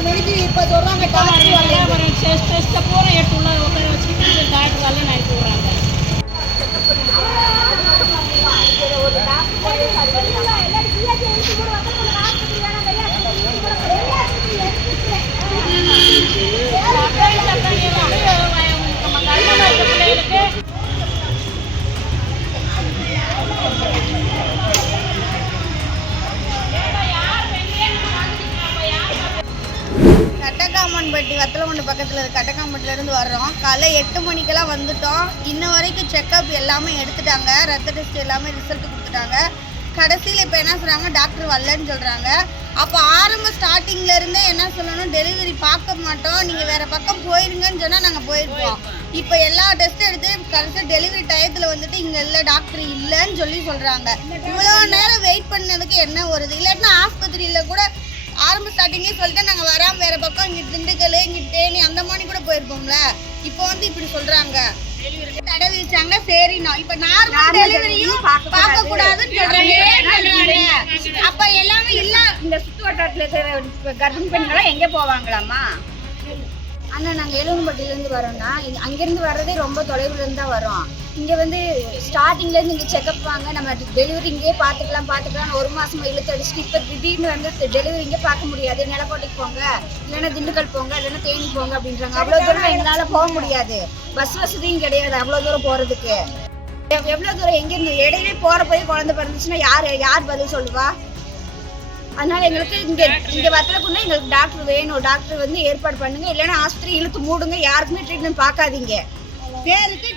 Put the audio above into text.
9 மணிக்கு இப்போ சொல்கிறாங்க டெஸ்ட்டை பூரா எடுத்து உள்ள உட்கார வச்சுக்கிட்டு டாக்டர் வேலையை நடத்தி விட்றாங்க. கட்டக்காமன்பட்டி வத்தலகுண்டு பக்கத்தில் இருக்க கட்டக்காம்பட்டிலேருந்து வர்றோம். காலைல 8 மணிக்கெல்லாம் வந்துட்டோம். இன்ன வரைக்கும் செக்கப் எல்லாமே எடுத்துட்டாங்க, ரத்த டெஸ்ட் எல்லாமே ரிசல்ட் கொடுத்துட்டாங்க. கடைசியில் இப்போ என்ன சொல்கிறாங்க, டாக்டர் வரலன்னு சொல்கிறாங்க. அப்போ ஆரம்ப ஸ்டார்டிங்லேருந்தே என்ன சொல்லணும், டெலிவரி பார்க்க மாட்டோம், நீங்கள் வேறு பக்கம் போயிருங்கன்னு சொன்னால் நாங்கள் போயிருப்போம். இப்போ எல்லா டெஸ்ட்டும் எடுத்து கடைசியாக டெலிவரி டயத்தில் வந்துட்டு இங்கே இல்லை, டாக்டர் இல்லைன்னு சொல்கிறாங்க. இவ்வளோ நேரம் வெயிட் பண்ணதுக்கு என்ன வருது? இல்லாட்டினா ஆஸ்பத்திரியில் கூட ஆரம்ப ஸ்டார்டிங்கே சொல்லிட்டு நாங்கள் வராமல் வேறு பக்கம் இங்கே திண்டுக்கல், இங்கே தேனி அந்த மாதிரி கூட போயிருப்போம்ல. இப்போ வந்து இப்படி சொல்கிறாங்க, தடை விதிச்சாங்க. சரி, நான் இப்போ நார்மல் டெலிவரியும் பார்க்கக்கூடாதுன்னு சொல்கிறாங்க. அப்போ எல்லாமே இல்லை. இந்த சுற்று வட்டாரத்தில் இருக்கிற கர்ப்பிணி பெண்களாம் எங்கே போவாங்களாம்மா? அண்ணா, நாங்கள் எழுவன்பட்டியிலேருந்து வரோம்னா, அங்கேருந்து வர்றதே ரொம்ப தொலைவுலேருந்து தான் வரோம். இங்கே வந்து ஸ்டார்டிங்லேருந்து இங்கே செக்கப் வாங்க, நம்ம டெலிவரி இங்கேயே பார்த்துக்கலாம் 1 மாதமாக இழுத்து அடிச்சுட்டு இப்போ திடீர்னு வந்து டெலிவரி இங்கே பார்க்க முடியாது, நிலக்கோட்டைக்கு போங்க, இல்லைன்னா திண்டுக்கல் போங்க, இல்லைன்னா தேனி போங்க அப்படின்றாங்க. அவ்வளோ தூரம் எங்களால் போக முடியாது, பஸ் வசதியும் கிடையாது அவ்வளோ தூரம் போகிறதுக்கு. எவ்வளோ தூரம் எங்கேருந்து இடையிலே போகிற போய் குழந்தை பிறந்துச்சுன்னா யார் பதில் சொல்லுவா? அதனால எங்களுக்கு இங்கே வத்தலக்குண்டா எங்களுக்கு டாக்டர் வேணும், டாக்டர் வந்து ஏற்பாடு பண்ணுங்க, இல்லைன்னா ஆஸ்பத்திரி இழுத்து மூடுங்க, யாருக்குமே ட்ரீட்மெண்ட் பார்க்காதீங்க. பேருக்கு